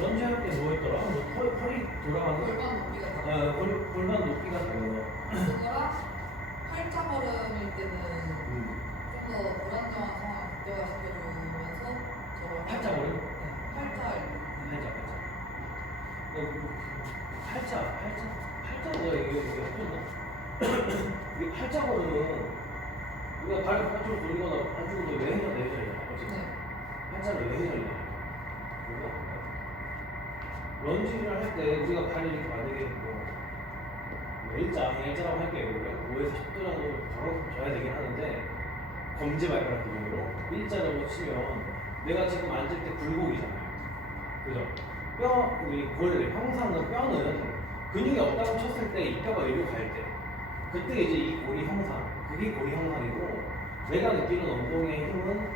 런지 할 때 뭐 했더라? 허리 돌아가는 거? 골반 높이가 다. 골반 높이가 다른 거. 그거랑 팔자 걸음일 때는 좀 더 불안정한 상황을 극대화시켜주면서 저걸 팔자 걸음? 네, 팔자일 때. 팔자가 이게 어떠나? 이게 팔자 걸음은 우리가 발을 바깥으로 돌리거나 안쪽으로 내회전 내회전이잖아. 어쨌든 네. 팔자는 내회전이잖아. 런지를 할 때 우리가 발을 이렇게 만약에 일자라고 할게요. 5에서 10도 정도 걸어줘야 되긴 하는데 검지 발가락 기준으로 일자라고 치면 내가 지금 앉을 때 굴곡이잖아요. 그죠? 우리 원래 형상은 뼈는 근육이 없다고 쳤을 때 이 뼈가 이리로 갈 때 그때 이제 이 고리 형상, 그게 고리 형상이고 내가 느끼는 엉덩이의 힘은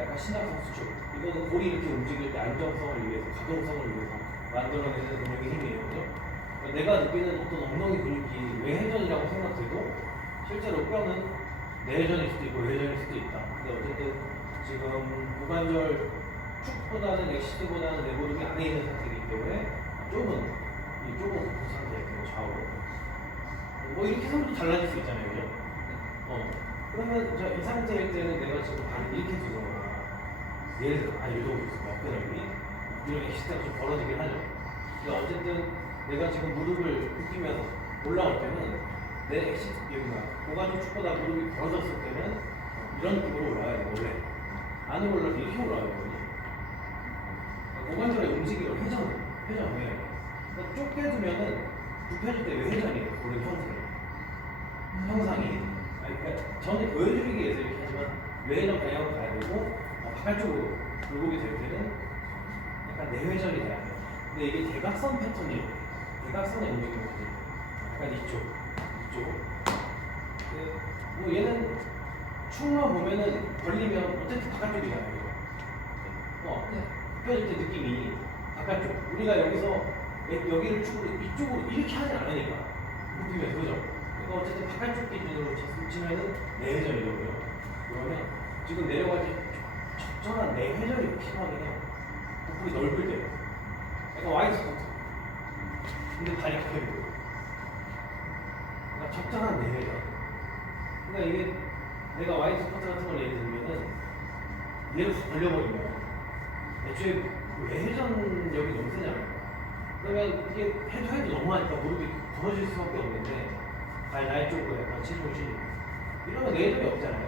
약간 신장성 수축. 이거는 고리 이렇게 움직일 때 안정성을 위해서, 가동성을 위해서 만들어내는 근육의 힘이에요. 그죠? 내가 느끼는 어떤 엉덩이 근육이 외회전이라고 생각돼도 실제로 뼈는 내회전일 수도 있고 외회전일 수도 있다. 근데 어쨌든 지금 고관절 축보다는 엑시스보다는 내 무릎이 안에 있는 상태이기 때문에 이 좁은 그 상태예요. 좌우로. 뭐 이렇게 하면 또 달라질 수 있잖아요. 그죠? 그러면 이 상태일 때는 내가 지금 발을 이렇게 두는 거야. 예를 들어, 이러고 있어. 어깨넓이. 이런 엑시스가 좀 벌어지긴 하죠. 그러니까 어쨌든 내가 지금 무릎을 굽히면서 올라올 때는 내 엑시스, 고관절 축보다 무릎이 벌어졌을 때는 이런 느낌으로 올라와야 돼, 원래. 안으로 올라올 때 이렇게 올라와야 되거든요. 고관절의 움직임을 회전해야 돼. 그러니까 좁게 두면은 굽혀질 때 외회전이에요, 그런 형상이. 그러니까 저는 보여드리기 위해서 이렇게 하지만 외회전 방향으로 가야 되고 바깥쪽으로 굴곡이 될 때는 약간 내회전이 돼야 돼요. 근데 이게 대각선 패턴이에요. 대각선의 움직임이거든요. 약간 이쪽. 뭐 얘는 축만 보면은 벌리면 어쨌든 바깥쪽이잖아요. 네. 펴질 때 느낌이 바깥쪽. 우리가 여기서 여기를 이쪽으로 이렇게 하진 않으니까. 굽히면 그죠? 그러니까 어쨌든 바깥쪽 기준으로 치면은 내회전이거든요. 그러면 지금 내려갈 때 적절한 내회전이 필요하긴 해요. 복부이 넓을 때. 약간 와이드 스쿼트. 근데 발이 굽혀지고. 그러니까 적절한 내회전. 그러니까 이게 내가 와이드 스쿼트 같은 걸 예를 들면은 얘를 확 벌려버리면 애초에 외회전력이 너무 세잖아요. 그러면 이게 해도 너무하니까 무릎이 부러질 수밖에 없는데 날 쪽으로 약간 치중시 이러면 내회전이 없잖아요.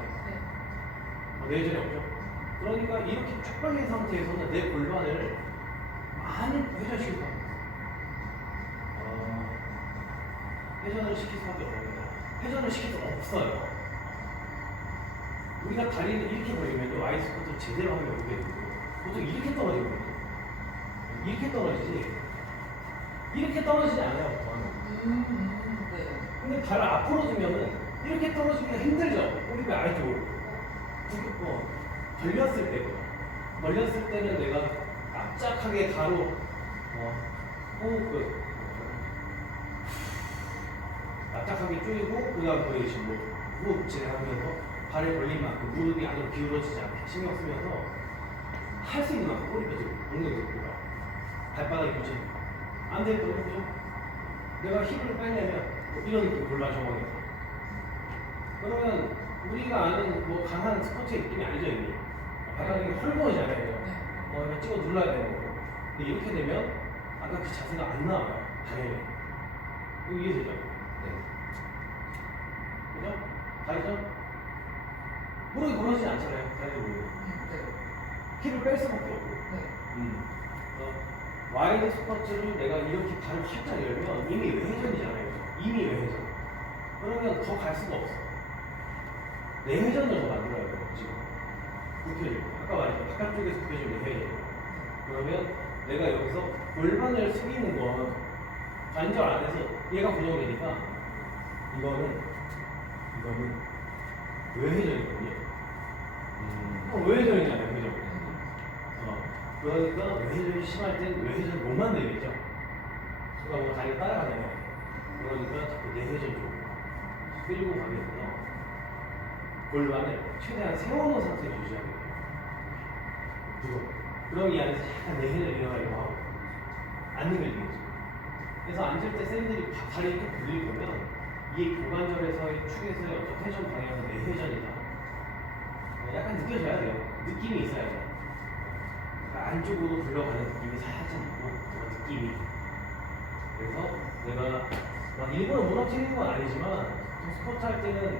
내회전이 없죠. 그러니까 이렇게 쭉 벌린 상태에서는 내 골반을 많이 회전시킬 수 없어요. 회전을 시킬 수밖에 없습니다. 회전을 시킬 수 없어요. 우리가 다리를 이렇게 벌리면 와이드 스쿼트를 제대로 하면 이렇게 되고 보통 이렇게 떨어지거든요. 이렇게 떨어지지 이렇게 떨어지지 않아요. 네. 근데 발을 앞으로 두면은 이렇게 떨어지기가 힘들죠. 꼬리가 아래쪽으로. 벌렸을 때는 내가 납작하게 가로 호흡을 납작하게 조이고 그 다음 거의 지금 호흡 진행하면서 발을 벌린 만큼 무릎이 안으로 기울어지지 않게 신경 쓰면서 할 수 있는 만큼 꼬리 펴지고 엉덩이 펴지고 발바닥이 펴지고 안 되면 또 해보죠. 내가 힘을 빼려면 이런 느낌 골반 정확히. 그러면 우리가 아는 뭐 강한 스쿼트의 느낌이 아니죠, 이게. 바닥이 헐거워지잖아요. 그러니까 찍어 눌러야 되는 거고. 근데 이렇게 되면 아까 그 자세가 안 나와요, 당연히. 이거 이해되죠? 네. 그죠? 다르죠? 무릎이 부러지지 않잖아요, 다리를 보면. 힘을 뺄 수밖에 없고. 와이드 스쿼트를 내가 이렇게 발을 활짝 열면 이미 외회전이잖아요. 이미 외회전. 그러면 더 갈 수가 없어. 내회전을 더 만들어야 돼요, 지금. 굽혀지고. 아까 말했죠. 바깥쪽에서 굽혀지면 내회전. 그러면 내가 여기서 골반을 숙이는 건 관절 안에서 얘가 고정되니까 이거는 외회전이거든요. 외회전이잖아요, 그죠? 그러니까 외회전이 심할 땐 외회전을 못 만들겠죠. 뭐 다리가 따라가잖아요. 그러니까 자꾸 내회전 쪽으로 끌고 가게 돼서 골반을 최대한 세워놓은 상태로 유지하게 돼요. 그럼 이 안에서 약간 내회전이 일어나기도 하고 안 늘리겠죠. 그래서 앉을 때 쌤들이 다리 쭉 돌릴 거면 이 고관절에서의 축에서의 어떤 회전 방향은 내회전이다. 약간 느껴져야 돼요. 느낌이 있어야 돼요. 그러니까 안쪽으로 굴러가는 느낌이 살짝 있고 그런 느낌이. 그래서 내가 막 일부러 무너뜨리는 건 아니지만 스쿼트 할 때는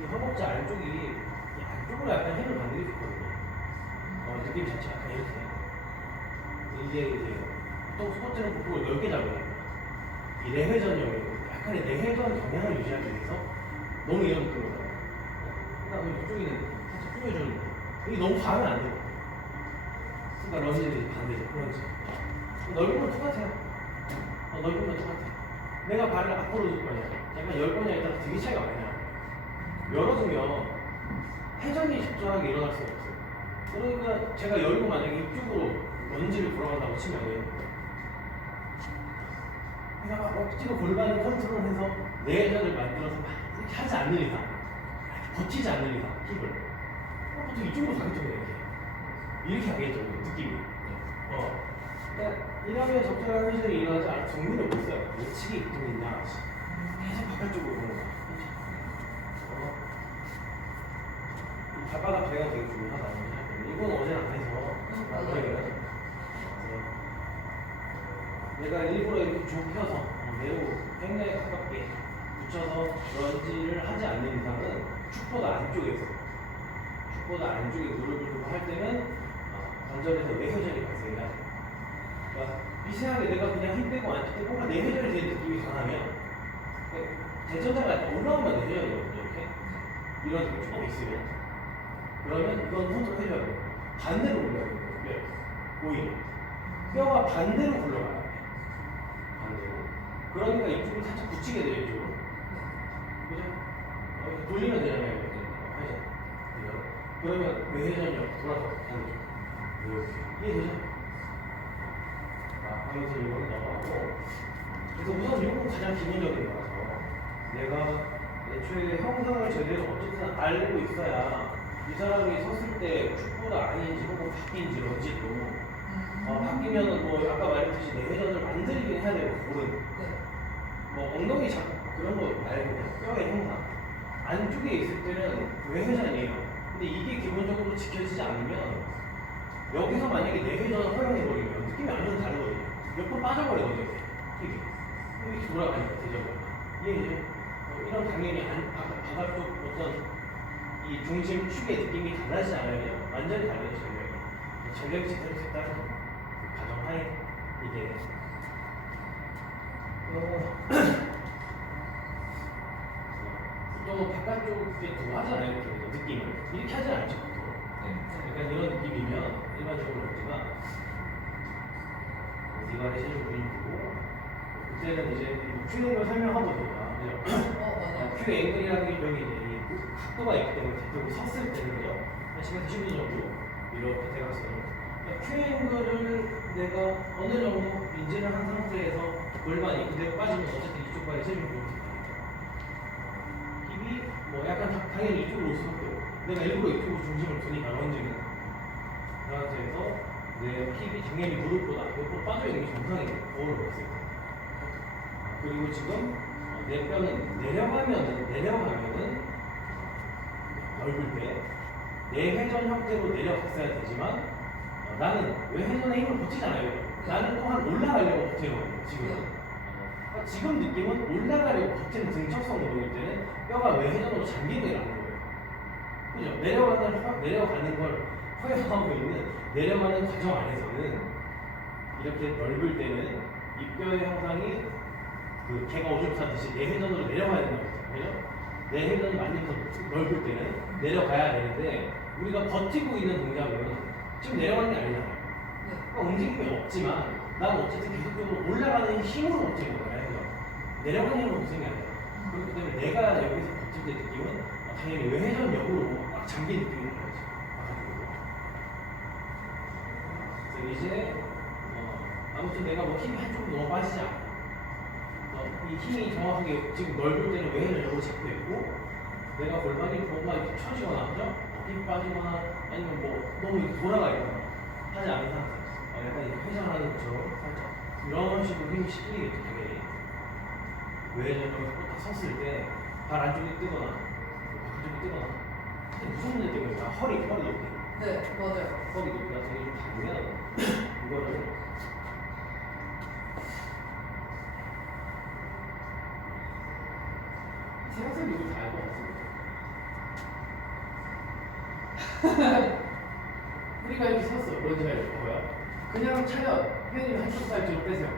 이 허벅지 안쪽이 이 안쪽으로 약간 힘을 받는 게 좋거든요. 느낌 자체가 약간 이렇게 이게 이제 보통 스쿼트는 보통 넓게 잡아요. 이 내회전형이에요. 약간의 내회전 경향을 유지하기 위해서 너무 이런 느낌으로 가요. 그러니까 이쪽에는 살짝 뿌려주는 거. 이게 너무 가면 안 돼요. 그러니까 런지는 반대죠. 그런지 넓으면 똑같아요. 넓으면 똑같아. 내가 발을 앞으로 둘 거냐, 약간 열 거냐에 따라 되게 차이가 많이 나요. 열어두면 회전이 적절하게 일어날 수가 없어요. 그러니까 제가 열고 만약에 이쪽으로 런지를 돌아간다고 치면 내가 막 억지로 골반을 컨트롤해서 내회전을 만들어서 막 이렇게 하지 않는 이상, 버티지 않는 이상, 힙을 보통 이쪽으로 가겠죠, 이렇게 하겠죠, 느낌이. 그러니까 이러면 적절한 회전이 일어나지 않을 정리를 못 써요. 예측이 보통 있나? 계속 바깥쪽으로 보는 거야. 이 발바닥 배가 되게 중요하다. 이건 어제 안 해서. 내가 일부러 이렇게 쭉 펴서 매우 굉장히 가깝게 붙여서 런지를 하지 않는 이상은 축보다 안쪽에서 축보다 안쪽에 무릎을 두고 할 때는 관절에서 내회전이 발생해야 돼요. 그러니까 미세하게 내가 그냥 힘 빼고 앉을 때 뭔가 내회전이 되는 느낌이 강하면 대전자가 약간 올라오면 내회전이거든요. 이렇게 이런 느낌이 조금 있으면 그러면 이건 손으로 해줘야 돼요. 반대로 올려야 돼요. 오히려 뼈가 반대로 굴러가요. 그러니까 이쪽을 살짝 붙이게 돼요, 이쪽으로. 그죠? 이렇게 돌리면 되잖아요, 이렇게. 회전. 그러면 외회전력 돌아서 반대쪽. 이렇게. 이해되죠? 하면서 이거는 넘어가고. 그래서 우선 이건 가장 기본적인 거라서 내가 애초에 형상을 제대로 어쨌든 알고 있어야 이 사람이 섰을 때 축보다 아닌지 혹은 바뀐지 런지도 바뀌면은 뭐 아까 말했듯이 내회전을 만들긴 해야 되고 볼은 뭐 엉덩이 잡고 그런 거 말고 그냥 뼈의 형상 안쪽에 있을 때는 외회전이에요. 근데 이게 기본적으로 지켜지지 않으면 여기서 만약에 내회전을 허용해버리면 느낌이 완전 다르거든요. 몇 번 빠져버리거든요. 이게 돌아가니까 대적으로 이해되죠? 이런 당연히 바깥쪽 어떤 이 중심 축의 느낌이 달라지지 않으면 완전히 다르죠. 전력이 제대로 됐다는 가정하에 이게 보통은 바깥쪽에 두고 하잖아요. 이렇게 느낌을 이렇게 하진 않죠. 약간 이런 느낌이면 일반적으로 우리가 디바의 실을 보이고 그때는 이제 Q앵글 설명하고 제가 Q 앵글이라는 게 여기 이제 각도가 있기 때문에 대표로 섰을 때는 그죠? 한 10에서 15도 정도 이렇게 돼가지고 Q 앵글을 내가 어느 정도 인지를 한 상태에서 골반이 그대로 빠지면 어쨌든 이쪽 발이 제일 좋을 테니까 힙이 뭐 약간 당연히 이쪽으로 올 수밖에 없고 내가 일부러 이쪽으로 중심을 두니까 런지는 그 상태에서 내 힙이 당연히 무릎보다 옆으로 빠져있는 게 정상이에요. 거울을 봤을 때 그리고 지금 내 뼈는 내려가면은 넓을 때 내회전 형태로 내려갔어야 되지만 나는 외회전의 힘을 버티잖아요. 나는 또한 올라가려고 버티거든요. 지금 느낌은 올라가려고 버티는 등척성 노동일 때는 뼈가 외회전으로 잠기는 게 나는 거예요. 그죠? 내려가는 걸 허용하고 있는 내려가는 과정 안에서는 이렇게 넓을 때는 이 뼈의 형상이 그 개가 오줌 싸듯이 내회전으로 내려가야 된다고 했잖아요. 그죠? 내회전이 만족해서 넓을 때는 내려가야 되는데 우리가 버티고 있는 동작은 지금 내려가는 게 아니잖아요. 그러니까 움직임이 없지만 난 어쨌든 계속적으로 올라가는 힘으로 버티는 거잖아요. 그죠? 내려가는 힘으로 버티는 게 아니라 그렇기 때문에 내가 여기서 버틸 때 느낌은 당연히 외회전력으로 막 잠긴 느낌이 있는 거지. 그래서 이제 아무튼 내가 뭐 힘이 한쪽으로 너무 빠지지 않고 이 힘이 정확하게 지금 넓을 때는 외회전력으로 잡혀 있고 내가 골반이 뭔가 이렇게 처지거나 그죠? 힘 빠지거나 아니면 뭐 너무 이렇게 돌아가 있거나 하지 않은 상태 약간 이렇게 회전하는 것처럼 살짝 이런 식으로 힘이 실리겠죠 당연히 외회전력을 딱 섰을 때 발 안쪽이 뜨거나 바깥쪽이 뜨거나 무슨 문제 때문에 허리 높이 네, 맞아요. 허리 높이가 되게 좀 다르면 이거를 생각해도 이거 다 알 것 같습니다. 우리가 이렇게 섰어. 그런지 알죠? 봐봐요. 그냥 차렷. 회전을 한쪽 살 뒤로 빼세요.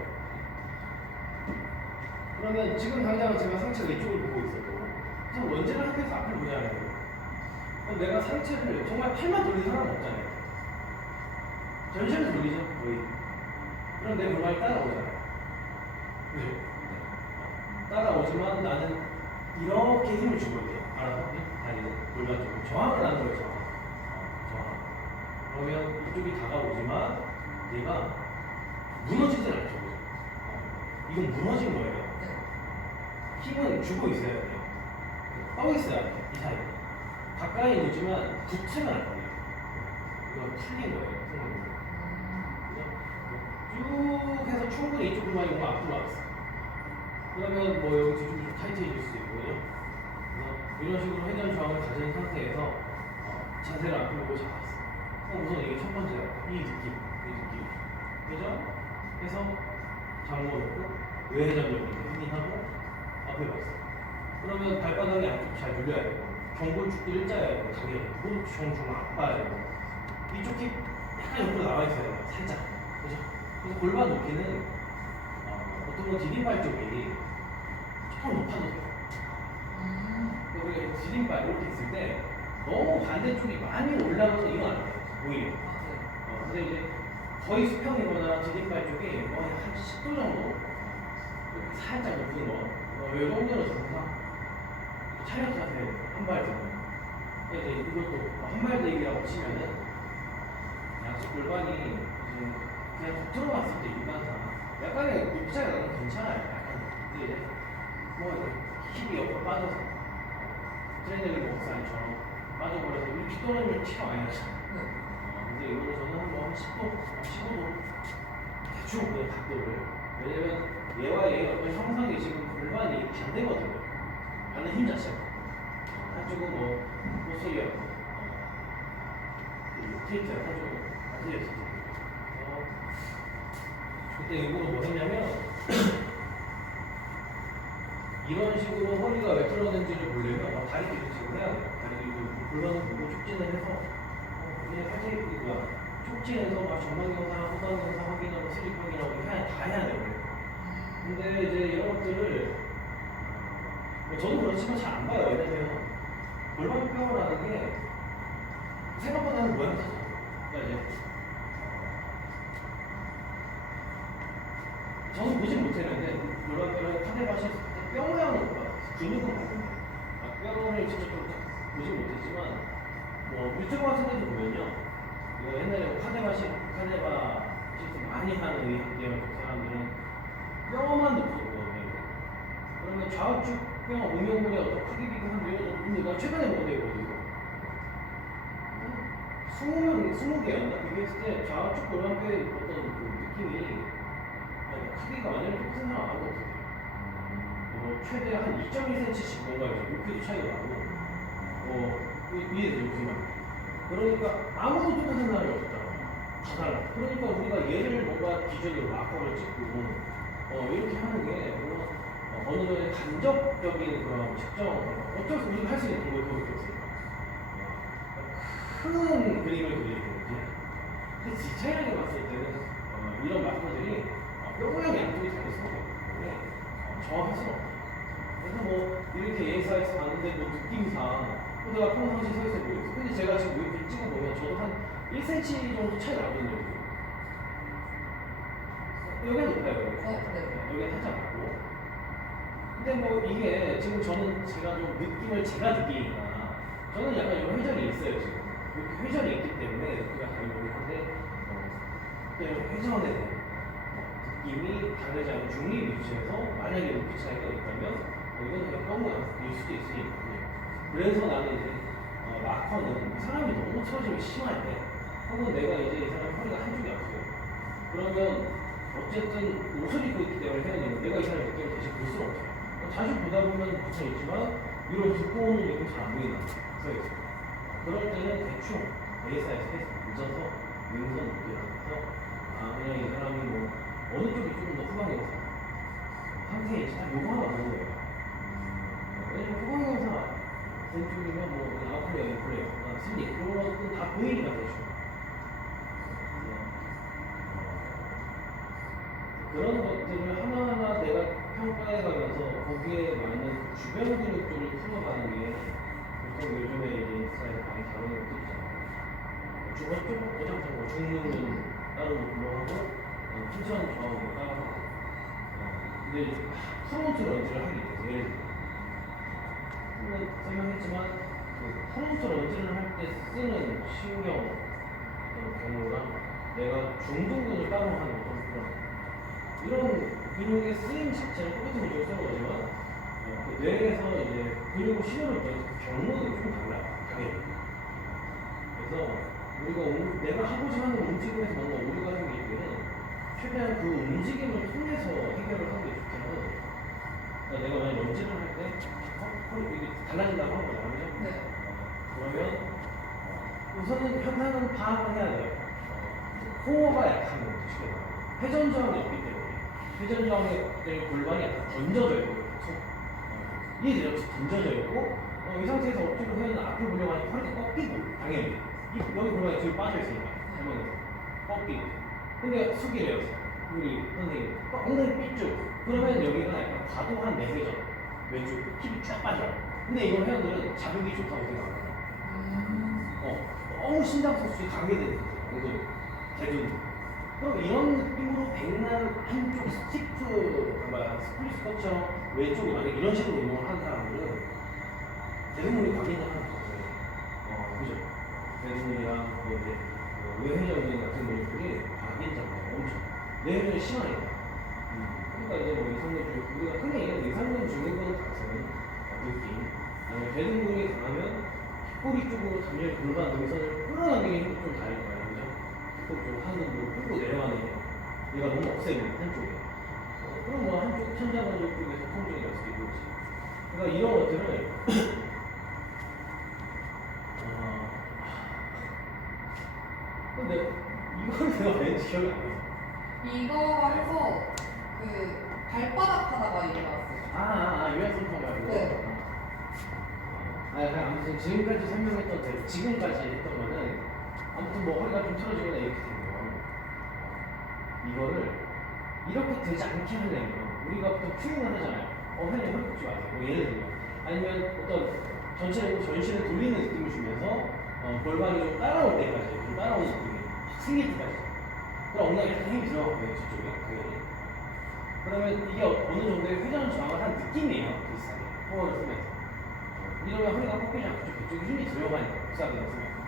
그러면 지금 당장은 제가 상체가 이쪽을 보고 있어도 참 언제나 앞에서 앞을 보잖아요. 그럼 내가 상체를 정말 팔만 돌리는 사람은 없잖아요. 전신을 돌리죠, 거의. 그럼 내 골반이 따라오잖아요. 그죠? 따라오지만 나는 이렇게 힘을 주고 있대요. 알아서? 다리는 골반 쪽으로. 저항을 하는 거예요, 저항. 그러면 이쪽이 다가오지만 얘가 무너지진 않죠. 이건 무너진 거예요. 네. 힘은 주고 있어야 돼요. 떠 있어야 돼요. 이 사이에. 가까이 오지만 붙으면 안 돼요. 이건 풀린 거예요. 쭉 해서 충분히 이쪽 골반이 오면 앞으로 왔어. 그러면 뭐 여기 좀 타이트해질 수도 있고요. 이런 식으로 회전 저항을 가진 상태에서 자세를 앞으로 보고 잡았어. 우선 이게 첫 번째 이 느낌. 그죠? 해서 장모 놓고 외회전력을 확인하고 앞에 봤어. 그러면 발바닥이 안쪽 잘 눌려야 되고 경골축도 일자야 되고 당연히 무릎 정중앙 아파야 되고 이쪽 힙 약간 옆으로 나와 있어야 돼요. 살짝. 그죠? 그래서 골반 높이는 어떤 건 디딤발 쪽이 조금 높아도 돼요. 우리가 디딤발 이렇게 있을 때 너무 반대쪽이 많이 올라가서 이건 안 돼요. 오히려. 근데 이제 거의 수평이거나 디딤발 쪽이 한 10도 정도 이렇게 살짝 높은 거. 이 정도는 정상. 차렷 자세 한 발 정도. 이제 이것도 한 발 대기라고 치면은 양쪽 골반이 이제 그냥 툭 들어갔을 때 일반상 약간의 높이 차이가 나는 괜찮아요. 약간. 근데 이제 뭐 힙이 옆으로 빠져서 트레이닝 목살처럼 빠져버려서 이렇게 떨어지면 티가 많이 나잖아요. 근데 이거는 저는 한 10도, 15도 대충 그냥 각도를. 왜냐면 얘와 얘의 어떤 형상이 지금 골반이 반대거든요. 하는 힘 자체가. 한쪽은 뭐 포스리어, 트위터, 한쪽은 아슬리어. 그때 일부러 뭐 했냐면 이런 식으로 허리가 왜 틀어졌는지를 보려면 다리 기준식으로 해야 돼요. 다리 기준 골반을 보고 촉진을 해서 그냥 살짝 이거야. 촉진해서 막 정방경사, 후방경사 확인하고 슬립 확인하고 다 해야 돼요. 근데 이제 이런 것들을 저도 그렇지만 잘 안 봐요. 왜냐면 골반뼈라는 게 생각보다는 모양이 작아요. 그러니까 이제 저는 보진 못했는데 골반뼈는 카데바시 뼈 모양은 못 봐요. 근육은 봤는데 뼈를 직접 보진 못했지만 뭐 유튜브 같은 데도 보면요. 이거 옛날에 카데바 시스템 많이 하는 의학계열 사람들은 뼈만 높거든요. 그러면 좌우측 뼈 음영물의 어떤 크기 비교하면 근데 나 최근에 먹어도 이거 20개였나? 비교했을 때 좌우측 골반뼈의 어떤 그 느낌이 크기가 완전히 똑같은 사람 아무도 없어요. 최대 한 2.2cm씩 뭔가 이제 높이도 차이가 나고 이해되죠? 무슨 말인지. 그러니까 아무도 똑같은 사람이 없잖아. 다 달라. 그러니까 우리가 얘를 뭔가 기준으로 마커를 찍고 이렇게 하는 게 물론 어느 정도의 간접적인 그런 측정 어쩔 수 없이 우리가 할 수 있는 방법이 없으니까 큰 그림을 그리는 거지. 근데 디테일하게 봤을 때는 이런 마커들이 뼈 모양 양쪽이 달렸어. 정확할 수는 없어. 그래서 뭐 이렇게 예사에서 봤는데 뭐 느낌상 내가 평상시 서 있어 보였어. 근데 제가 지금 이렇게 찍어보면 저도 한 1cm 정도 차이 나거든요. 여기가 높아요. 여기가 살짝 낮고. 근데 뭐 이게 지금 제가 좀 느낌을 제가 느끼니까 저는 약간 이런 회전이 있어요. 지금 이렇게 회전이 있기 때문에 느낌이 다른 거긴 한데 회전에 대한 느낌이 다르지 않은 중립 위치에서 만약에 높이 차이가 있다면 이건 그냥 평균일 수도 있으니까. 그래서 나는 이제 마커는 이 사람이 너무 처짐이 심할 때 혹은 내가 이제 이 사람 허리가 한쪽이 아프고 그러면 어쨌든 옷을 입고 있기 때문에 혜연이는 내가 이 사람의 느낌을 다시 볼 수는 없어요. 자주 보다 보면 붙여 있지만 이런 두꺼운 느낌이 잘 안 보인다. 써있어. 그럴 때는 대충 ASI에서 해서 앉아서 왼손 높게 하면서 그냥 이 사람이 뭐 어느 쪽이 조금 더 후방형사 상태인지 딱 요거 하나 보는 거예요. 왜냐면 후방형사 왼쪽이면 뭐 그냥 아웃플레이어, 인플레이어, 슬립 이런 것도 다 보이니까 대충. 그런 것들을 하나하나 내가 평가해가면서 거기에 맞는 주변 근육들을 풀어가는 게 보통 요즘에 이제 인스타에서 많이 다루는 것들 있잖아요. 어쩌고 중릉은 따로 불러하고 풍선 저하고 따로 하고 근데 프론트 런지를 하기 위해서 예를 들면 설명했지만 그 프론트 런지를 할 때 쓰는 신경 경우랑 내가 중둔근을 따로 하는 그런 이런 근육의 쓰임 자체는 똑같은 근육을 쓰는 거지만 그 뇌에서 이제 근육을 신호를 보내서 그 경로는 좀 달라요. 당연히. 그래서 우리가 내가 하고자 하는 움직임에서 뭔가 오류가 생길 때는 최대한 그 움직임을 통해서 해결을 하는 게 좋긴 하거든요. 그러니까 내가 만약 런지를 할 때 이게 달라진다고 한 거잖아요. 그죠? 네. 그러면 우선은 현상은 파악을 해야 돼요. 코어가 약한 거죠. 쉽게 말하면. 회전 저항이 없기 때문에 회전 저항의 골반이 약간 던져져 있고 이해되죠? 던져져 있고 이 상태에서 억지로 회는 앞으로 보려고 하니까 허리가 꺾이고 당연히 여기 골반이 뒤로 빠져 있으니까 잘못해서 꺾이고 근데 숙이래요 우리 선생님 엉덩이 삐쭉 그러면 여기가 약간 과도한 내회전 왼쪽 힙이 쫙 빠져요 근데 이걸 회원들은 자극이 좋다고 생각합니다 너무 심장 소수이 강하게 되는 엉덩이 대둔 그럼 이런 느낌으로 백날 한쪽 스플릿 스쿼트처럼 왼쪽이 만약 이런 식으로 운동을 하는 사람들은 대둔근이 각인을 하는 거예요. 그죠? 대둔근이랑 뭐 이제 외회전근 같은 근육들이 각인잖아요. 엄청. 뇌회전이 심하니까. 그러니까 이제 뭐 이상근 중 우리가 흔히 얘기하는 이상근 중둔근 같은 느낌. 대둔근이 강하면 힙꼬리 쪽으로 담요 골반 동선을 끌어당기는 힘이 좀 다를 거예요. 그죠? 쪽 하는 끌고 내려가는 얘가 너무 억세면 한쪽에 그럼 뭐 한쪽 천장근육 쪽에서 통증이 날 수도 있고 그러니까 이런 것들을 근데 이걸 내가 왠지 기억이 안 나요 이거 해서 그 발바닥 하다가 얘기 나왔어요. 유연성판 말고 네. 아무튼 지금까지 설명했던 대로 지금까지 했던 거는 아무튼 뭐 허리가 좀 틀어지거나 이렇게 되면 이거를 이렇게 되지 않게 하려면 우리가 보통 큐잉을 하잖아요. 회원님 허리 굽지 마세요. 뭐 예를 들면 아니면 어떤 전신을 돌리는 느낌을 주면서 골반이 좀 따라올 때까지 좀 따라오는 느낌이 확 생길 때까지 그럼 엉덩이에 약간 힘이 들어가고요. 저쪽에 당연히 그러면 이게 어느 정도의 회전 저항을 한 느낌이에요. 비슷하게 호흡을 쓰면서 이러면 허리가 꺾이지 않고 그쪽에 힘이 들어가니까 비슷하게 쓰면서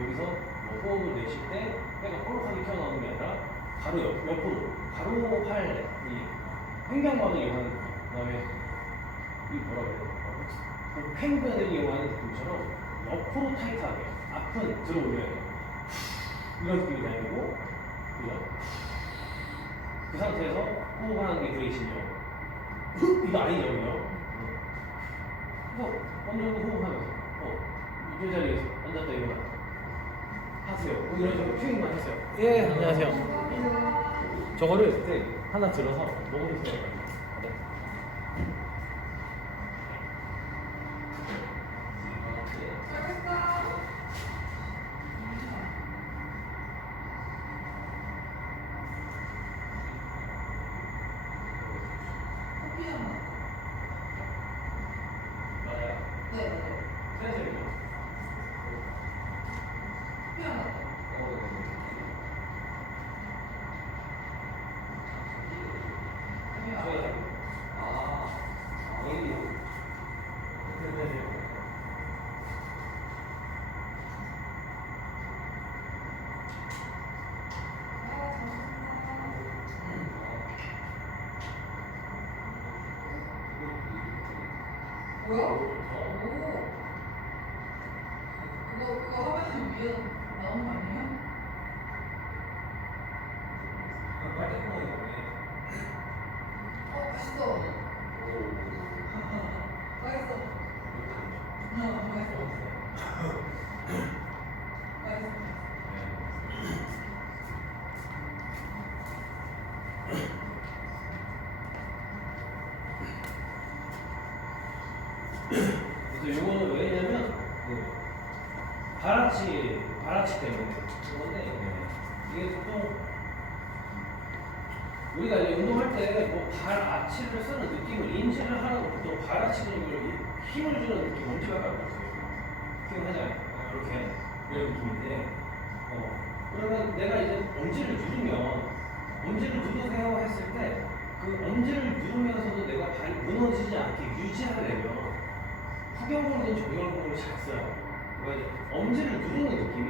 여기서 뭐 호흡을 내쉴 때 배가 볼록하게 튀어나오는 게 아니라 바로 옆으로 바로 팔 이 횡격막을 이용하는 느낌 그다음에 이 뭐라고 해야 되나 팽근을 이용하는 느낌처럼 옆으로 타이트하게 앞은 들어 올려야 돼요 이런 느낌이 아니고 그죠? 그 상태에서 호흡하는 게 브레이크죠 이거 아니죠 그죠? 그래서 어느 정도 호흡하면서 이 자리에서 앉았다 일어나 하세요. 이런 식으로 튜닝만 했어요. 예, 안녕하세요. 저거를 그때 하나 들어서 먹으면서 맞아요. 네. 센서리죠. 제가 뭐야? 오. 오. 그거 하면은 위에서 나오는 거 아니에요? 빨대구멍이 없네. 맛있어. 오. 맛있어. 맛있어. 맛있어. 그래서 요거는 왜냐면 발아치 때문에 그런데 이게 보통 우리가 이제 운동할 때 뭐 발아치를 쓰는 느낌을 인지를 하라고 보통 발아치 근육을 힘을 주는 느낌 엄지발가락 있어요. 기억하잖아요. 이렇게 이런 느낌인데 그러면 내가 이제 엄지를 누르세요 했을 때 그 엄지를 누르면서도 내가 발이 무너지지 않게 유지하려면 후경근이든 정경근을 잘 써요. 그러니까 엄지를 누르는 느낌이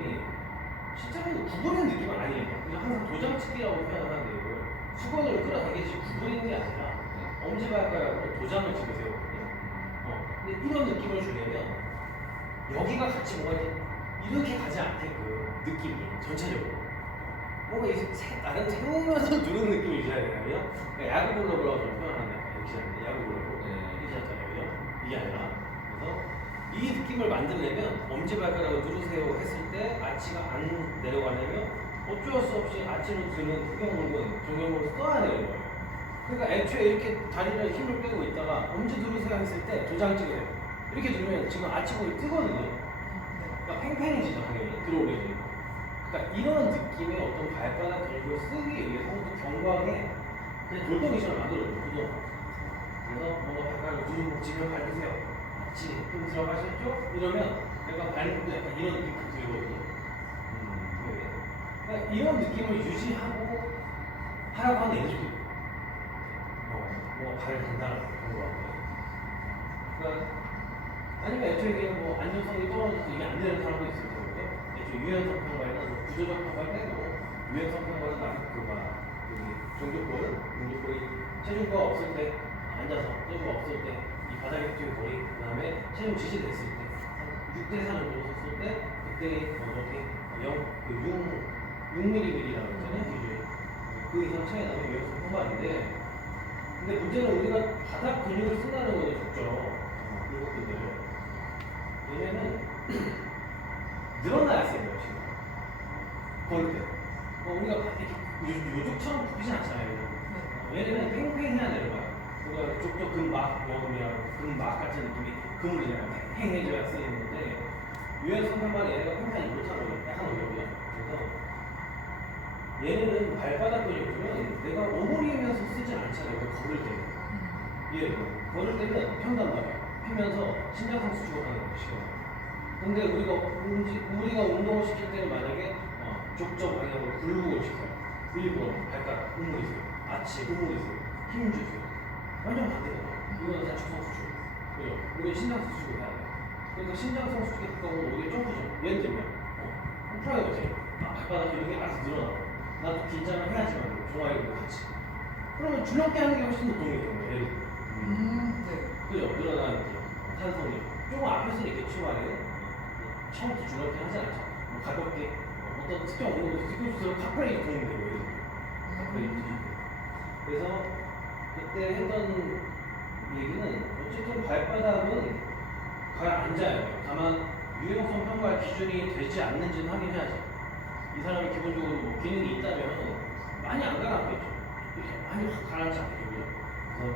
실제로는 구부리는 느낌은 아니에요. 그냥 항상 도장치기라고 표현하는데 이걸 수건을 끌어당기듯이 구부리는 게 아니라 엄지발가락으로 도장을 찍으세요. 근데 이런 느낌을 주려면 여기가 같이 뭔가 이렇게 가지 않게끔 느낌이 전체적으로 뭔가 나름 세우면서 누르는 느낌이 있어야 되나요? 그러니까 야구 글러브라고 좀 표현하는 이렇게 하는데 야구 글러브 이렇게 하잖아요. 이게 아니라 그래서 이 느낌을 만들려면 엄지발가락을 누르세요 했을 때 아치가 안 내려가려면 어쩔 수 없이 아치로 드는 후경근은 정경근을 써야 되는 거예요. 그러니까 애초에 이렇게 다리를 힘을 빼고 있다가 엄지 누르세요 했을 때 도장 찍으세요. 이렇게 누르면 지금 아치골이 뜨거든요. 그러니까 팽팽해지죠, 당연히 들어오게 되고. 그러니까 이런 느낌의 어떤 발바닥 근육을 쓰기 위해서 또 견고하게 그냥 돌덩이처럼 만들어줘요. 구동. 그래서 뭔가 발가락을 누르고 지면 밟으세요. 아치 좀 들어가셨죠? 이러면 약간 발목도 약간 이런 느낌이 들거든요. 그러니까 이런 느낌을 유지하고 하라고 하는 애들도 뭐 발을 단단하게 그런 거 같고요. 그러니까 아니면 애초에 그냥 뭐 안전성이 떨어져서 이게 안 되는 사람도 있을 거고요. 애초에 유연성 평가에는 뭐 구조적 평가를 빼고 유연성 평가는 여기 종족골이 체중과 없을 때 앉아서 체중과 없을 때 이 바닥에 붙인 거리 그 다음에 체중 지지됐을 때 6대 3 정도 섰을 때 그때 이렇게 6mm라고 했잖아요. 기준이 그 이상 차이 나면 유연성 평가인데 근데 문제는 우리가 바닥 근육을 쓴다는 거죠, 적죠. 이것들 얘네는 늘어나야 세요, 지금. 걸을 때. 우리가 이렇게 요족처럼 굽히진 않잖아요. 얘네는 팽팽해야 되는 거야. 우리가 쪽쪽 근막 먹으면 근막 같은 느낌이 그물이잖아요. 팽팽해져야 쓰이는 건데 유연성 평가는 얘네가 팽팽하지 못하는 약간 어려워요. 그래서 얘네는 발바닥 근육은 내가 오므리면서 쓰진 않잖아요. 걸을 때. 걸을 때는 편단말이에요. 피면서 신장성 수축을 하는 것이요. 근데 우리가 운동을 시킬 때는 만약에 족저 방향으로 굴곡을 시켜요. 일부러 발가락 오므리세요. 아치 오므리세요. 힘 주세요. 완전 반대거든요. 이거는 다축성 수축. 그죠? 우리 신장성 수축을 해야 돼요. 그러니까 신장성 수축에 가까운 오히려 점프죠. 예를 들면 프라이어지. 발바닥 근육이 알아서 늘어나고 나도 긴장을 해야지만 종아리도 같이. 그러면 줄넘기 하는 게 훨씬 더 도움이 되는 거예요. 예를 들면. 네. 그죠? 늘어나는 게 탄성이 조금 앞에 수는 있겠지 말이에요. 처음부터 줄넘기 하지 않죠. 뭐 가볍게 어떤 특정 운동을 뒤꿈치로 카프레이 도움이 되고요. 카프레이 그래서 그때 했던 얘기는 어쨌든 발바닥은 가라앉아야 돼요. 다만 유연성 평가의 기준이 되지 않는지는 확인해야죠. 이 사람이 기본적으로 뭐 기능이 있다면 많이 안 가라앉겠죠. 이렇게 많이 확 가라앉지 않겠죠. 그래서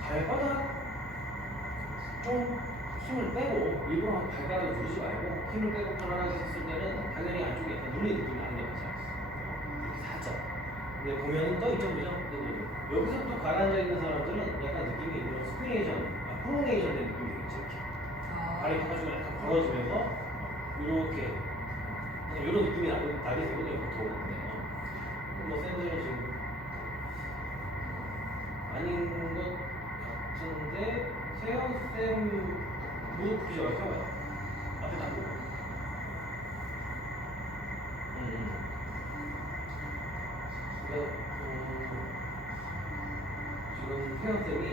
발바닥 좀 힘을 빼고 일부러 발가락을 누르지 말고 힘을 빼고 편안하게 했을 때는 당연히 안쪽에 약간 눌리는 느낌이 나는 게 맞지 않습니까? 이렇게 살짝. 근데 보면은 떠 있죠, 그죠? 여기서 또 가라앉아 있는 사람들은 약간 느낌이 이런 프로네이션 된 느낌이 되겠지, 이렇게. 발이 가가지고 약간 벌어지면서 이렇게 이런 느낌이 나게 되거든요, 보통. 뭐 샌들은 지금 아닌 것 같은데 세연쌤 무릎 굽히지 말까요? 앞에 딱 보고. 그래서 지금 세연쌤이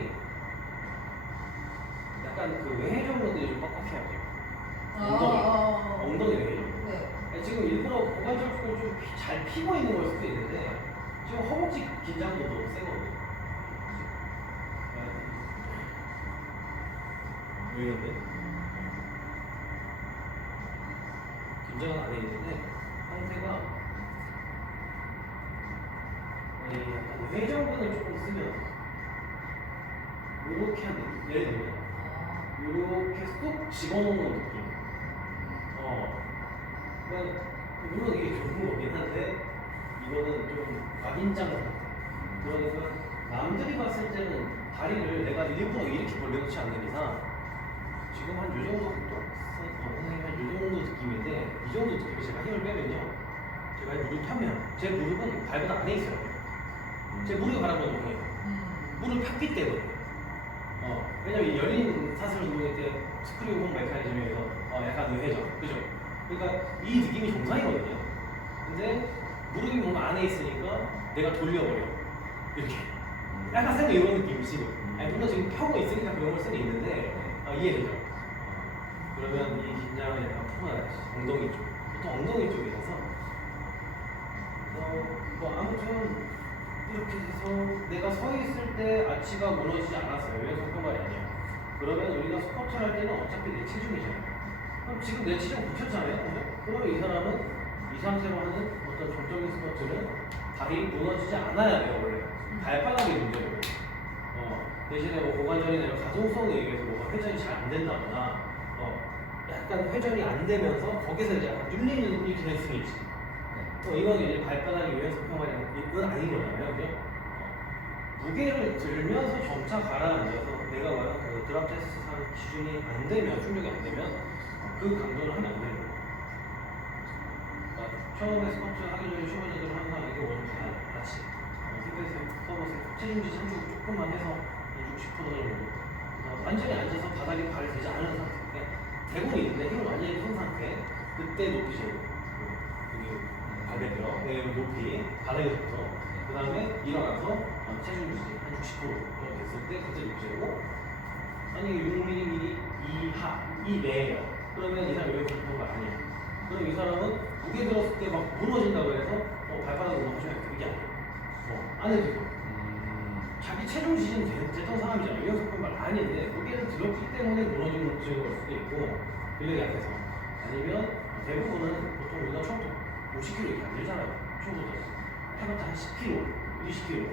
약간 약간 그 외회전근들이 좀 뻑뻑해야 돼요. 아, 엉덩이 외회전. 네. 아니, 지금 일부러 고관절 쪽을 좀 잘 피고 있는 걸 수도 있는데 지금 허벅지 긴장도도 세거든요. 왜 이런데? 긴장은 안 해 있는데 상태가 아니 약간 회전근을 조금 쓰면 이렇게 하는 예를 들면 이렇게 쏙 집어넣는 느낌. 그러니까 물론 이게 좋은 거긴 한데 이거는 좀 각인장 같아. 그러니까 남들이 봤을 때는 다리를 내가 일부러 이렇게 벌려놓지 않는 이상 지금 한 요 정도 선생님 한 요 정도 느낌인데 이 정도 느낌에 제가 힘을 빼면요 제가 무릎 펴면 제 무릎은 발보다 안에 있어요. 제 무릎이 바라보는 거예요. 무릎 폈기 때문에. 왜냐면 이 열린 사슬 운동일 때 스크류 홈 메커니즘에서 약간 의회전, 그죠? 그러니까 이 느낌이 정상이거든요. 근데 무릎이 몸 안에 있으니까 내가 돌려버려. 이렇게. 약간 살짝 이런 느낌이지. 아니, 물론 지금 펴고 있으니까 그런 걸 수는 있는데 이해되죠? 그러면 이 긴장을 약간 풀어야지. 엉덩이 쪽. 보통 엉덩이 쪽이라서 뭐 아무튼 이렇게 해서 내가 서 있을 때 아치가 무너지지 않았어요. 이런 성격말이 아니야. 그러면 우리가 스쿼트를 할 때는 어차피 내 체중이잖아요. 그럼 지금 내 체중 붙였잖아요. 그죠? 그러면 이 사람은 이 상태로 하는 어떤 정적인 스쿼트는 다리 무너지지 않아야 돼요. 원래 발바닥이 문제예요. 대신에 뭐 고관절이나 이런 가동성에 의해서 뭐가 회전이 잘 안 된다거나 약간 회전이 안 되면서 거기서 이제 약간 눌리는 이렇게 될 수는 있지. 이건 이제 발바닥이 유연성평말이 이건 아닌 거잖아요, 그죠? 무게를 들면서 점차 가라앉아서 내가 말한 그 드랍 테스트상 기준이 안 되면 충족이 안 되면 그 강도를 하면 안 되는 거예요. 그러니까 처음에 스쿼트 하기 전에 초보자들은 항상 이게 원래 같이 힙에서 서버스 체중지 참축 조금만 해서 60% 정도 완전히 앉아서 바닥에 발을 대지 않은 상태. 그러니까 대고 있는데 힘을 완전히 푼 상태. 그때 높이 재고 가볍게요. 네, 높이 바닥에서부터 그 다음에 일어나서 체중 유지 한 60% 정도 됐을 때 그때 높이 재고 아니 6mm 이하 이내예요. 그러면 이 사람 여기서 붙은 거 아니에요. 그럼 이 사람은 무게 들었을 때 막 무너진다고 해서 발바닥으로 넘어져야 돼. 그게 아니에요. 안 해도 돼요. 자기 체중 지지는 됐던 사람이잖아요. 유연성 말 아닌데 무게를 들었기 때문에 무너지는 걸 수도 있고 근력이 약해서 아니면 대부분은 보통 우리가 처음부터 50kg 이렇게 안 들잖아요. 초보자 해봤자 한 10kg, 20kg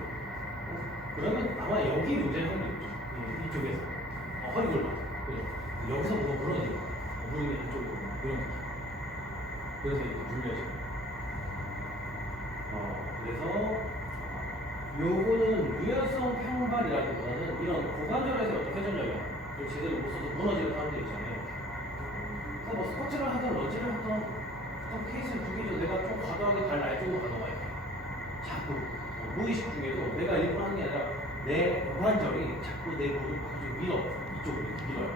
그러면 아마 여기 문제는 있죠. 이쪽에서 허리 골반 그죠? 여기서 뭐가 무너지고 무릎이 이쪽으로 이런 그래서 이렇게 눌려져요. 그래서 요거는 유연성 평발이라기보다는 이런 고관절에서 어떤 회전력이야 좀 제대로 못 써서 무너지는 사람들 있잖아요. 그래서 뭐 스쿼트를 하든 런지를 하든 어떤 케이스를 두기죠. 내가 좀 과도하게 발 날쪽으로 가던가 이렇게 자꾸 무의식 중에도 내가 일부러 하는 게 아니라 내 고관절이 자꾸 내 무릎을 가지고 밀어 이쪽으로 이렇게 밀어요.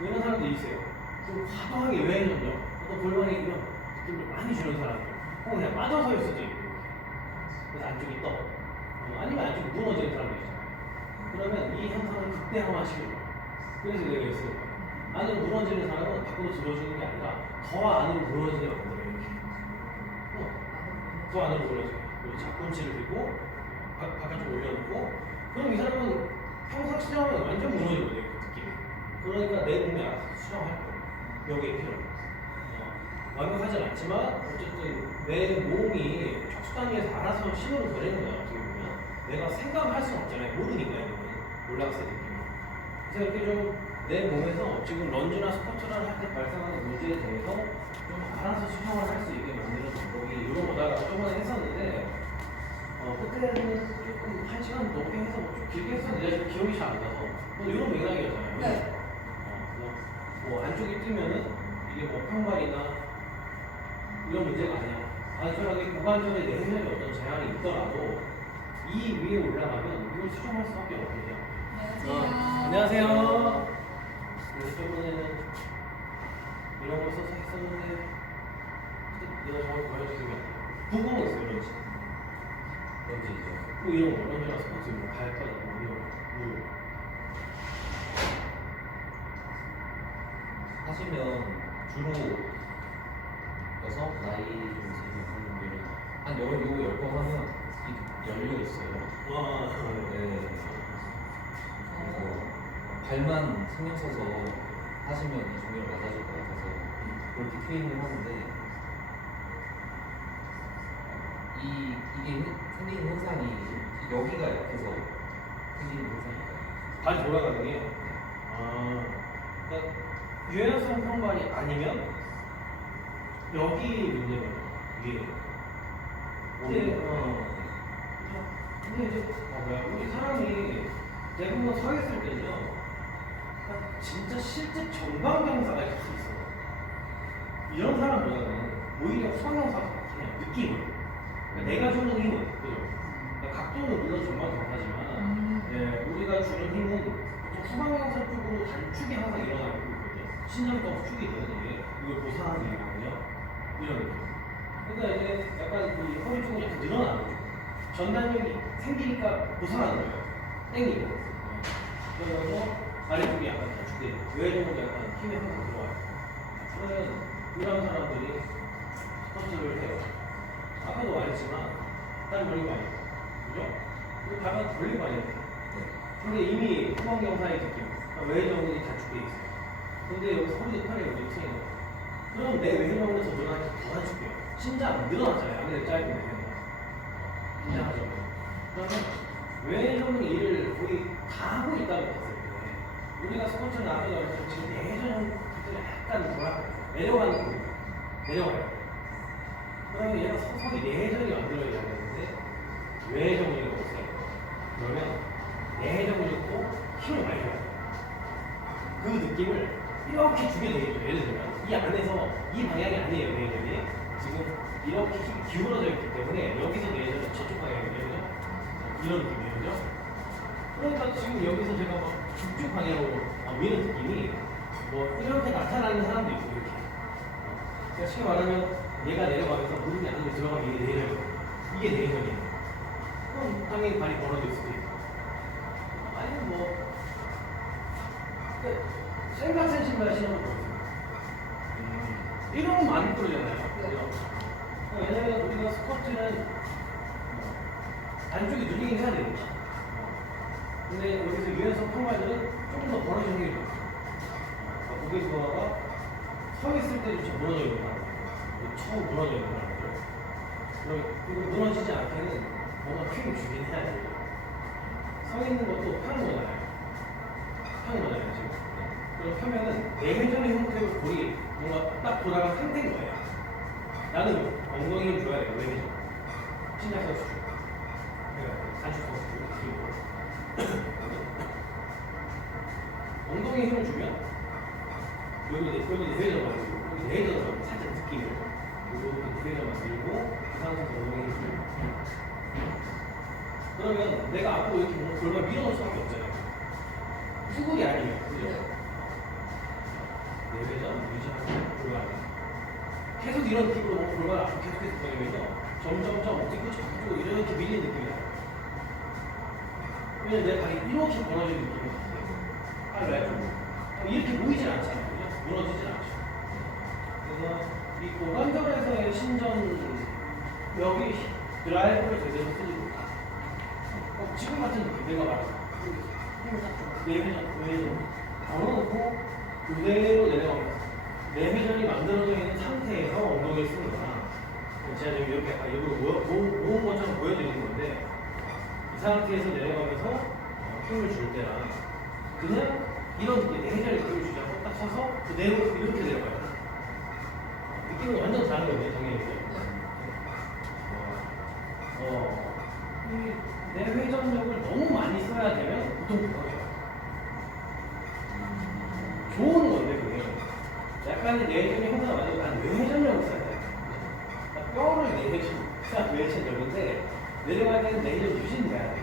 이런 사람들이 있어요. 좀 과도하게 외회전력 어떤 골반에 이런 느낌을 많이 주는 사람들 혹은 그냥 빠져서 있을 수도 있고 그래서 안쪽이 떠 아니면 안쪽이 무너지는 사람도 있잖아요. 그러면 이 현상을 극대화시키는 거예요. 그래서 내가 있을 거예요. 안으로 무너지는 사람은 밖으로 들어주는 게 아니라 더 안으로 무너지게 만들어요. 이렇게. 더 안으로 무너져요. 그리고 잡꿈치를 들고 바깥쪽 올려놓고 그럼 이 사람은 평상시 수정하면 완전 무너지거든요. 그 느낌이. 그러니까 내 몸이 알아서 수정할 거예요. 여기에 필요. 완벽하진 않지만 어쨌든 내 몸이 척수 단위에서 알아서 신호를 보내는 거야. 어떻게 보면 내가 생각할 수는 없잖아요. 모르니까 이거는 올라갔을 때 느낌이. 그래서 이렇게 좀 내 몸에서 지금 런지나 스쿼트를 할 때 발생하는 문제에 대해서 좀 알아서 수정을 할 수 있게 만드는 방법이 이런 거다라고 저번에 했었는데 그때는 조금 1시간 넘게 해서 좀 길게 했었는데 내가 지금 기억이 잘 안 나서 이런 맥락이었잖아요. 네. 뭐 안쪽이 뜨면은 이게 뭐 평발이나 이런 문제가 아니야. 단순하게 고관절에 내면에 어떤 제한이 있더라도 이 위에 올라가면 이걸 수정할 수밖에 없거든요. 안녕하세요. 그래서 저번에는 이런 걸 써서 했었는데 내가 정확히 말해줄 생각이 안 나요. 궁금한 거 있어요, 런지. 런지죠. 뭐 이런 거, 런지나 스포츠, 뭐 발바닥, 뭐 이런 거. 하시면 주로 여성 나이 좀 드신 분들은 한 요거 10번 하면 이 열려 있어요. 네. 그래서 발만 신경 써서 하시면 이 종류를 맞아줄 것 같아서 그렇게 트레이닝을 하는데 이게 생기는 현상이 여기가 약해서 생기는 현상일까요? 다시 돌아가는 게 그러니까 유연성 평발이 아니면 여기 문제거든요. 이게 근데 이제 우리 사람이 대부분 서 있을 때는요 진짜 실제 정방경사가 계속 있어. 이런 사람보다는 오히려 후방경사가 그냥 느낌으로 그러니까 내가 주는 힘은 그죠? 그러니까 각도는 물론 정방경사지만 우리가 주는 힘은 후방경사 쪽으로 단축이 항상 일어나고 있거든요. 신장과 축이 되는 게 이걸 보상하는 일이거든요. 이런 느낌. 그러니까 이제 약간 이 허리 쪽이 약간 늘어나는 거죠. 전단력이 생기니까 보상하는 거예요. 땡기고. 그러면서 아래쪽이 약간 단축돼요. 외쪽으로 약간 힘이 항상 들어와요. 그러면 이런 사람들이 스쿼트를 해요. 아까도 말했지만 다리 벌리고 많이 해요. 그죠? 그리고 발만 벌리고 많이 해요. 근데 이미 후방경사의 느낌, 외정근이 단축돼 있어요. 근데 여기서 허리도 팔이 여기 트이는 거예요. 그럼 내 외정근에서 늘어나기 더 단축돼요. 신장 늘어났잖아요. 아무래도 짧은데. 긴장하죠. 그러면 외정근이 일을 거의 다 하고 있다고 봤을 때 우리가 스쿼트를 나가서 지금 내전 약간 내려가는 거 내려가요. 그러면 얘가 서서히 내전이 만들어져야 되는데 외정근이 없어요. 그러면 내전을 줬고 힘을 많이 줘요. 그 느낌을 이렇게 주게 되겠죠. 예를 들면 이 안에서 이 방향이 아니에요. 내전이 지금 이렇게 힘이 기울어져 있기 때문에 여기서 내전은 저쪽 방향이거든요. 이런 느낌이죠. 그러니까 지금 여기서 제가 막 북쪽 방향으로 미는 느낌이 뭐 이렇게 나타나는 사람도 있고 이렇게. 그러니까 쉽게 말하면 얘가 내려가면서 무릎이 안으로 들어가면 이게 내전이에요. 이게 내전이에요. 그럼 당연히 발이 벌어질 수도 있고. 아니면 뭐 생각센 신발 신어도 이런 건 많이 그러잖아요. 왜냐면 우리가 스쿼트는 안쪽이 눌리긴 해야 되니까. 근데 여기서 유연성 평발들은 조금 더 벌어지는 게 좋아요. 고개 부하가 서 있을 때조차 무너져 있는 사람들, 처음 무너져 있는 사람들. 그리고 무너지지 않게는 뭔가 힘을 주긴 해야 돼요. 서 있는 것도 펴는 거잖아요. 펴는 거잖아요, 지금. 그럼 펴면은 내회전의 형태로 볼이 뭔가 딱 돌아간 상태인 거예요. 나는 엉덩이 힘 줘야 돼요, 내회전. 신장 선수 줘. 단축 선수 줘. 엉덩이에 힘을 주면 여기 내회전 만들고 여기 내회전 만들고 살짝 느낌을 여기 내회전 만들고 그 상태에서 엉덩이에 힘을 줘요. 그러면 내가 앞으로 이렇게 뭔가 골반 밀어놓을 수밖에 없잖아요. 수굴이 아니에요. 그죠? 내회전 유지하고 골반. 계속 이런 느낌으로 뭐 골반 앞으로 계속해서 보내면서 점점점 뒤꿈치 바뀌고 이렇게 밀린 느낌이 나요. 왜냐면 내 발이 이렇게 벌어지는 느낌이 나요. 팔 라이트. 이렇게 보이진 않잖아요. 그죠? 무너지진 않죠. 그래서 이 고관절에서의 신전 여기 드라이브를 제대로 쓰지 못하. 지금 같은 느낌, 내가 말한 내회전 걸어놓고 그대로 내려갑니다. 내회전이 만들어져 있는 상태에서 엉덩이를 쓰는 거나 제가 지금 이렇게 약간 일부러 모은 것처럼 보여드리는 건데 이 상태에서 내려가면서 힘을 줄 때랑 그냥 이런 느낌, 내회전에 힘을 주지 않고 딱 서서 그대로 이렇게 내려가요. 느낌은 완전 다른 거예요, 당연히. 이 내회전력을 너무 많이 써야 되면 보통 그거죠. 좋은 건데 그게 약간의 내회전이 형태가 맞아도 난 외회전력을 써야 돼. 그러니까 뼈를 외회전력인데 내려갈 때는 내회전 유지는 돼야 돼.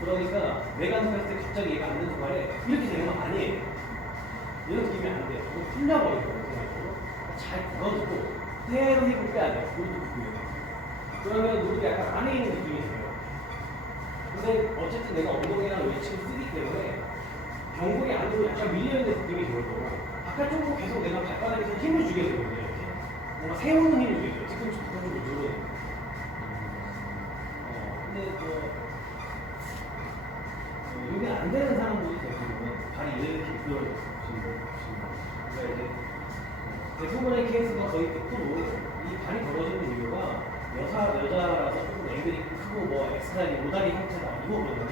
그러니까 내가 생각했을 때 갑자기 얘가 안 되는 말에 이렇게 되는 건 아니에요. 이런 느낌이 안 돼요. 풀려버리거든요. 잘 걸어주고 그대로 힘을 빼야 돼요. 무릎도 굽혀야 돼요. 그러면 무릎이 약간 안에 있는 느낌이 돼요. 근데 어쨌든 내가 엉덩이랑 외측을 쓰기 때문에 경골이 안으로 약간 밀려있는 느낌이 좋을 거고 바깥쪽으로 계속 내가 발바닥에서 힘을 주게 되거든요. 이렇게. 뭔가 세우는 힘을 주게 돼요. 뒤꿈치 바깥쪽으로 누르는. 근데 이게 안 되는 사람들이 대부분 발이 이렇게 미끄러져요. 그러니까 이제 대부분의 케이스가 거의 100% 이 발이 벌어지는 이유가 여자라서 조금 앵글이 크고 뭐 X다리, O다리 형태다 이거보다는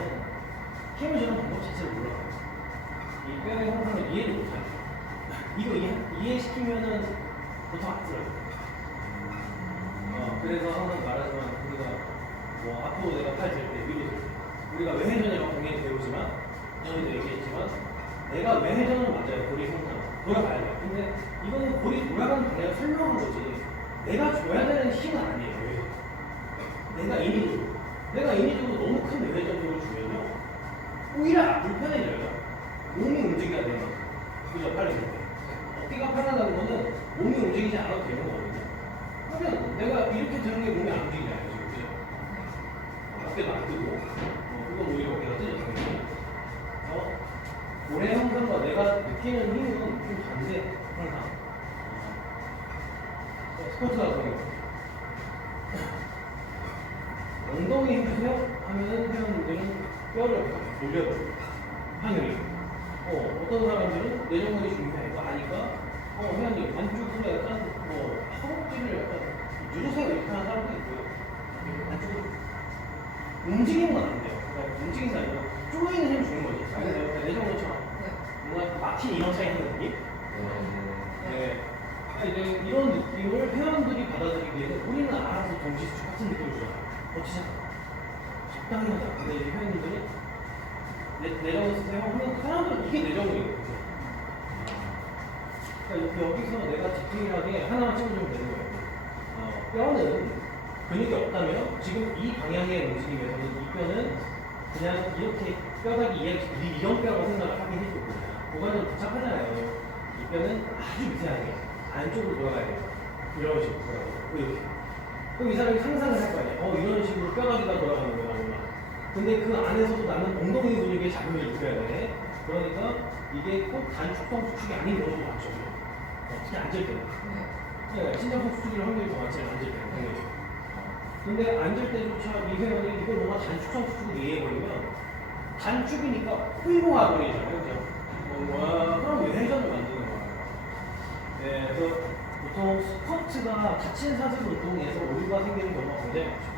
힘을 주는 방법 자체를 몰라요. 이 뼈의 형상을 이해를 못하죠. 이거 이해시키면은 보통 안 풀어요. 그래서 항상 말하지만 우리가 뭐 앞으로 내가 팔 들 때, 위로 들 때, 우리가 외회전이라고 당연히 배우지만 전에도 얘기했지만 내가 외회전은 맞아요. 고리 형상 돌아가야 돼요. 근데 이거는 고리 돌아가는 방향을 설명한 거지 내가 줘야 되는 힘은 아니에요. 외회전. 내가 인위적으로 너무 큰 외회전력을 주면요 오히려 불편해져요. 몸이 움직여야 돼요. 그죠? 빨리 될 때. 어깨가 편하다는 거는 몸이 움직이지 않아도 되는 거거든요. 그러면 내가 이렇게 드는 게 몸이 안 움직이잖아요. 지금. 그죠? 어깨도 안 뜨고 그건 오히려 어깨가 뜨죠. 당연히. 고래 형상과 내가 느끼는 힘은 좀 반대 항상. 스쿼트 같은 경우 엉덩이 힘주세요 하면은 회원님들은 뼈를 돌려버려요. 하늘이. 어떤 사람들은 내전근이 중요해. 이거 아니까 회원님 안쪽으로 약간 허벅지를 약간 누르세요 이렇게 하는 사람도 있고요. 안쪽으로 움직이는 건 안 돼요. 그러니까 움직이는 게 아니라 쪼이는 힘을 주는 거지. 그러니까 내전근처럼 뭔가 막힌 인어사이 하는 느낌? 네. 이제 이런 느낌을 회원들이 받아들이기에는 우리는 알아서 동시수축 같은 느낌을 주잖아요. 버티자. 적당히 하자. 근데 이제 회원님들이 내정을 쓰세요 하면 사람들은 이게 내정이거든요. 그러니까 여기서 내가 디테일하게 하나만 찍어주면 되는 거예요. 뼈는 근육이 없다면 지금 이 방향의 움직임에서는 이 뼈는 그냥 이렇게 뼈다귀 이런 뼈라고 생각을 하긴 해줬거든요. 고관절 복잡하잖아요. 이 뼈는 아주 미세하게 안쪽으로 돌아가야 돼요. 이런 식으로 돌아가고 이렇게. 그럼 이 사람이 상상을 할 거 아니야. 이런 식으로 뼈다귀가 돌아가는 거야. 근데 그 안에서도 나는 엉덩이 근육에 자극을 입혀야 돼. 그러니까 이게 꼭 단축성 수축이 아닌 경우도 많죠. 특히 앉을 때는. 네, 신장성 수축일 확률이 더 많잖아요. 앉을 때는. 당연히. 근데 앉을 때조차 이 회원이 이걸 뭔가 단축성 수축을 이해해버리면 단축이니까 끌고 가버리잖아요. 그냥. 그럼 왜 회전을 만드는 거야? 네, 그래서 보통 스쿼트가 다친 사슬 운동에서 오류가 생기는 경우가 굉장히 많죠.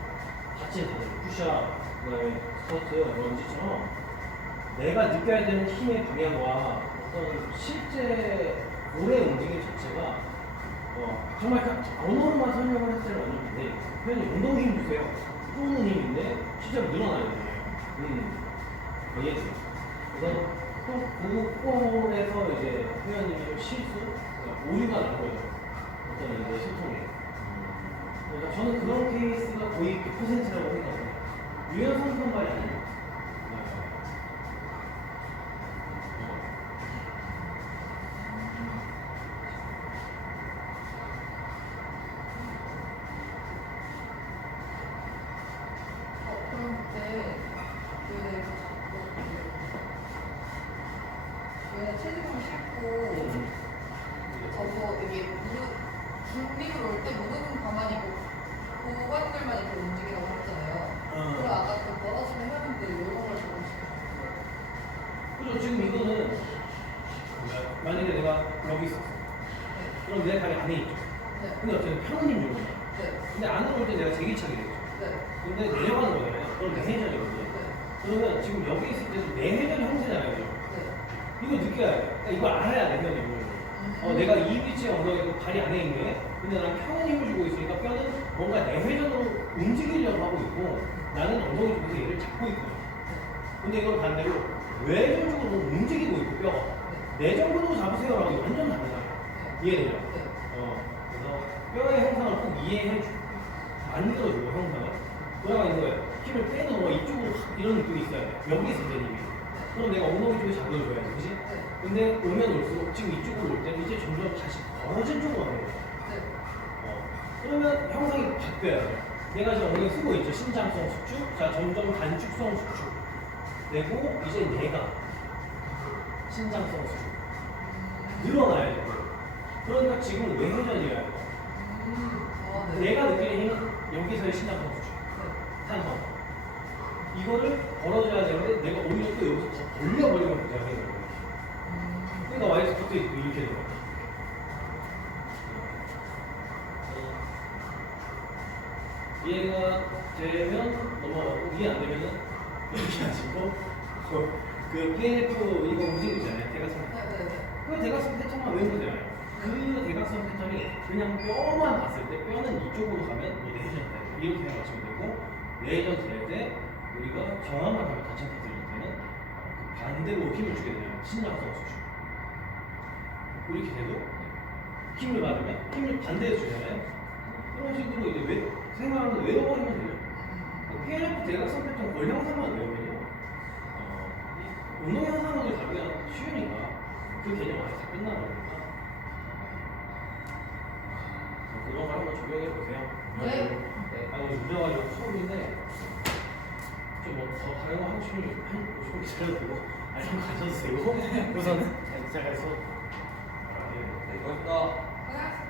다친 사슬, 푸시업, 그다음에 스쿼트, 런지처럼 내가 느껴야 되는 힘의 방향과 어떤 실제 오래 움직임 자체가 정말 언어로만 설명을 했을 때는 완전 반대예요. 표현이 운동 힘 주세요. 쪼는 힘인데 실제로 늘어나야 되잖아요. 이해돼요. 그래서 또 그 꼴에서 이제 회원님이 좀 실수, 오류가 난 거죠. 어떤 이제 소통에. 그러니까 저는 그런 케이스가 거의 100%라고 생각해요. 유연성분 말이 아니에요. 그럼 그때 왜 체중을 싣고 저거 이게 중립으로 올 때 무릎은 가만히 있고 고관절만 이렇게 움직이라고 하잖아요. 그리고 아까 그 멀어지는 회원들 이런 걸 보고 그죠. 지금 이거는 만약에 내가 여기 있었어. 그럼 내 발이 안에 있죠. 근데 어쨌든 편한 힘 주는 거야. 근데 안으로 올 때 내가 제기차게 되죠. 근데 내려가는 거잖아요. 그럼 내회전이거든요. 그러면 지금 여기 있을 때도 내회전 형태잖아요. 그죠? 이거 느껴야 돼. 그러니까 이걸 알아야 돼, 회전이. 내가 이 위치에 엉덩이가 발이 안에 있네. 근데 나는 편한 힘을 주고 있으니까 뼈는 뭔가 내회전으로 움직이려고 하고 있고 나는 엉덩이 쪽에서 얘를 잡고 있거든. 근데 이걸 반대로 외전적으로 움직이고 있고 뼈가 내전근으로 잡으세요라고 완전 다르잖아요. 이해되죠? 그래서 뼈의 형상을 꼭 이해해주고 만들어줘요. 형상을 돌아가 있는 거예요. 힘을 빼도 이쪽으로 이런 느낌이 있어야 돼. 여기 있을 때 힘이. 그럼 내가 엉덩이 쪽에 잡아줘야지, 그치? 근데 오면 올수록 지금 이쪽으로 올 때 이제 점점 다시 벌어진 쪽으로 가는 거야. 그러면 형상이 바뀌어야죠. 내가 지금 엉덩이 쓰고 있죠. 신장성 수축. 자, 점점 단축성 수축. 되고 이제 내가 신장성 수축. 늘어나야 돼. 그러니까 지금은 왜 회전이어야 돼? 네. 내가 느끼는 힘은 여기서의 신장 선수죠. 탄성. 이거를 벌어줘야 되는데 내가 오히려 또 여기서 더 벌려버리면 문제가 생기는 거예요. 그러니까 와이스 붙어 있고 이렇게 되는 거예요. 이해가 되면 넘어가고 이해 안 되면은 이렇게 하시고 그 PNF 이거 움직임 있잖아요. 대각선. 그 대각선 패턴만 외우면 되나요? 그 대각선 패턴이 그냥 뼈만 봤을 때 뼈는 이쪽으로 가면 뭐 내전 될 때 이렇게 생각하시면 되고 내전 될 때 우리가 정확만 하면 다천 터뜨릴 때는 그 반대로 힘을 주게 되면 신장성 수준 이렇게 돼도 힘을 받으면 힘을 반대로 주잖아요. 그런 식으로 이제 생각하면서 외워버리면 돼요. PNF 대각선 패턴 걸 형상만 외우면요. 이 운동 현상으로 다루기가 쉬우니까 그 개념 안에 다 끝나버리니까 그런 걸 한번 적용해 보세요. 네. 아 오늘 늦어가지고 수업인데 좀 뭐 더 다른 거 하고 싶으면 좀 기다려도 되고 아니면 가셔도 되고 우선 시작해서 네, 고맙습니다. 고생하셨습니다.